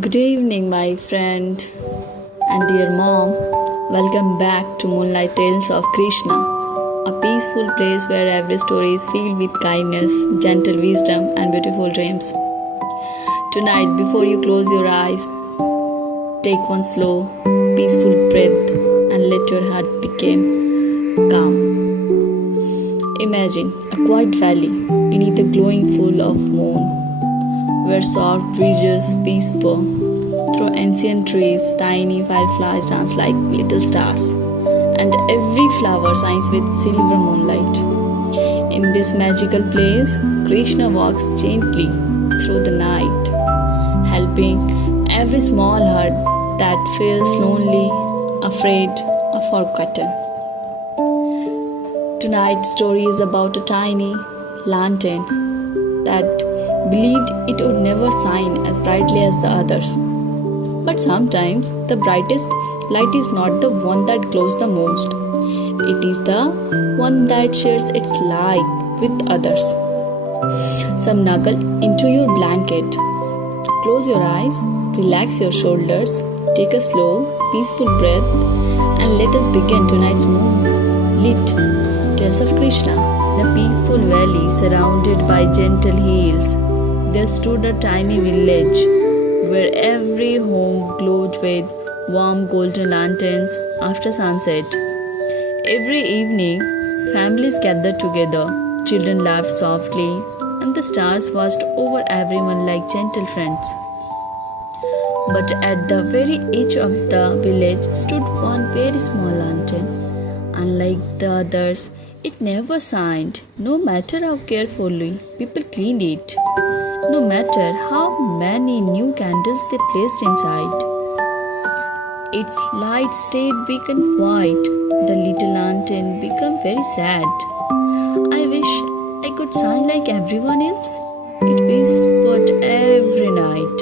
Good evening, my friend and dear mom. Welcome back to Moonlit Tales of Krishna, a peaceful place where every story is filled with kindness, gentle wisdom, and beautiful dreams. Tonight, before you close your eyes, take one slow, peaceful breath and let your heart become calm. Imagine a quiet valley beneath a glowing full of moon, where soft breezes whisper through ancient trees, tiny fireflies dance like little stars, and every flower shines with silver moonlight. In this magical place, Krishna walks gently through the night, helping every small heart that feels lonely, afraid, or forgotten. Tonight's story is about a tiny lantern that believed it would never shine as brightly as the others. But sometimes the brightest light is not the one that glows the most. It is the one that shares its light with others. So snuggle into your blanket. Close your eyes, relax your shoulders, take a slow, peaceful breath, and let us begin tonight's Moonlit Tales of Krishna. In a peaceful valley surrounded by gentle hills, there stood a tiny village where every home glowed with warm golden lanterns after sunset. Every evening, families gathered together, children laughed softly, and the stars watched over everyone like gentle friends. But at the very edge of the village stood one very small lantern. Unlike the others, it never shined, no matter how carefully people cleaned it, no matter how many new candles they placed inside. Its light stayed weak and white. The little lantern became very sad. I wish I could shine like everyone else, it whispered every night.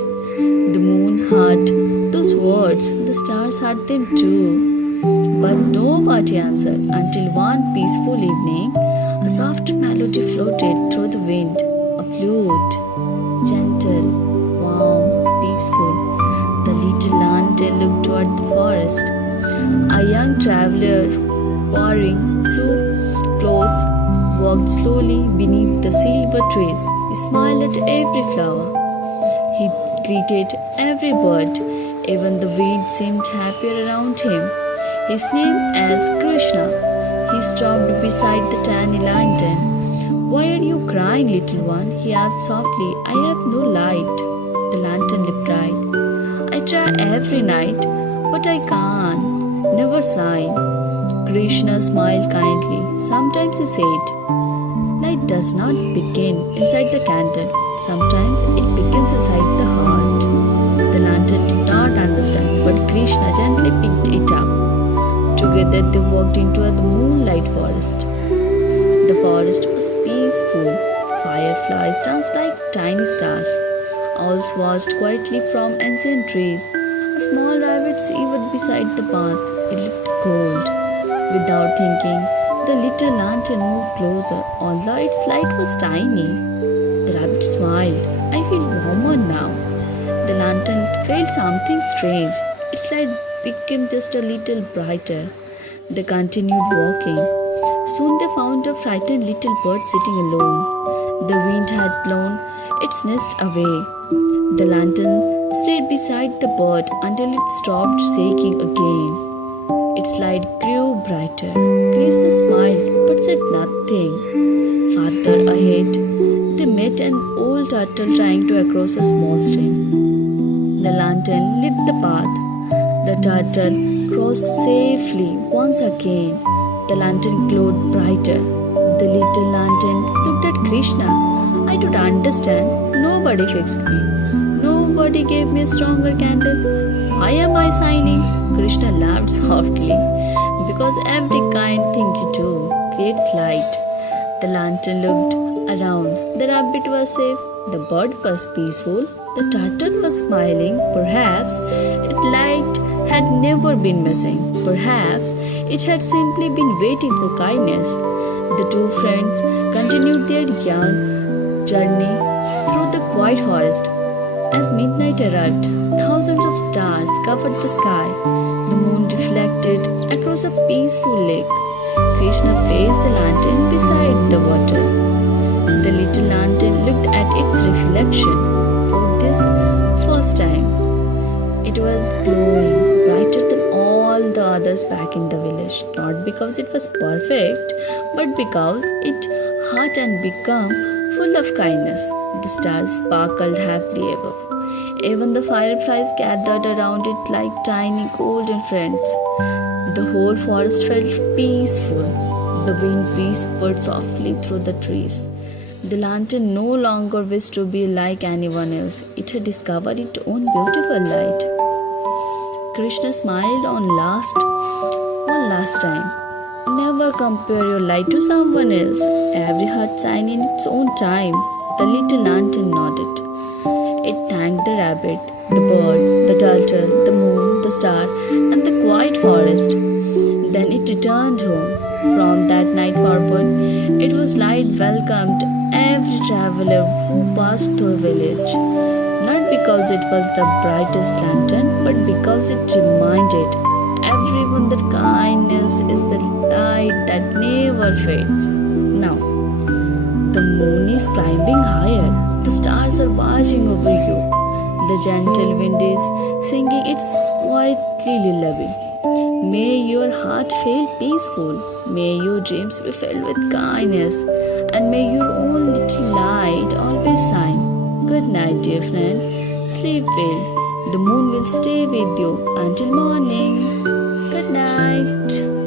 The moon heard those words, the stars heard them too. But nobody answered until one peaceful evening, a soft melody floated through the wind, a flute, gentle, warm, peaceful. The little lantern looked toward the forest. A young traveler, wearing blue clothes, walked slowly beneath the silver trees. He smiled at every flower. He greeted every bird. Even the wind seemed happier around him. His name is Krishna. He stopped beside the tiny lantern. "Why are you crying, little one?" he asked softly. "I have no light," the lantern replied. "I try every night, but I can't. Never shine." Krishna smiled kindly. Sometimes he said, "Light does not begin inside the candle. Sometimes it begins inside the heart." The lantern did not understand, but Krishna gently picked it up. Together they walked into the moonlight forest. The forest was peaceful. Fireflies danced like tiny stars. Owls watched quietly from ancient trees. A small rabbit shivered beside the path. It looked cold. Without thinking, the little lantern moved closer, although its light was tiny. The rabbit smiled. "I feel warmer now." The lantern felt something strange. Its light became just a little brighter. They continued walking. Soon they found a frightened little bird sitting alone. The wind had blown its nest away. The lantern stayed beside the bird until it stopped shaking again. Its light grew brighter. Krishna smiled but said nothing. Farther ahead, they met an old turtle trying to cross a small stream. The lantern lit the path. The turtle crossed safely once again. The lantern glowed brighter. The little lantern looked at Krishna. "I don't understand. Nobody fixed me. Nobody gave me a stronger candle. Why am I shining?" Krishna laughed softly. "Because every kind thing you do creates light." The lantern looked around. The rabbit was safe. The bird was peaceful. The turtle was smiling. Perhaps its light had never been missing. Perhaps it had simply been waiting for kindness. The two friends continued their young journey through the quiet forest. As midnight arrived, thousands of stars covered the sky. The moon reflected across a peaceful lake. Krishna placed the lantern beside the water. The little lantern looked at its reflection for this first time. It was glowing brighter than all the others back in the village, not because it was perfect, but because its heart had become full of kindness. The stars sparkled happily above. Even the fireflies gathered around it like tiny golden friends. The whole forest felt peaceful. The wind whispered softly through the trees. The lantern no longer wished to be like anyone else. It had discovered its own beautiful light. Krishna smiled one last time. Never compare your light to someone else. Every heart shines in its own time. The little lantern nodded. It thanked the rabbit, the bird, the turtle, the moon, the star, and the quiet forest. Then it returned home. From that night forward, its light welcomed every traveler who passed through the village. Not because it was the brightest lantern, but because it reminded everyone that kindness is the light that never fades. Now, the moon is climbing higher. The stars are watching over you. The gentle wind is singing its quietly lullaby. May your heart feel peaceful. May your dreams be filled with kindness. And may your own little light always shine. Good night, dear friend. Sleep well. The moon will stay with you until morning. Good night.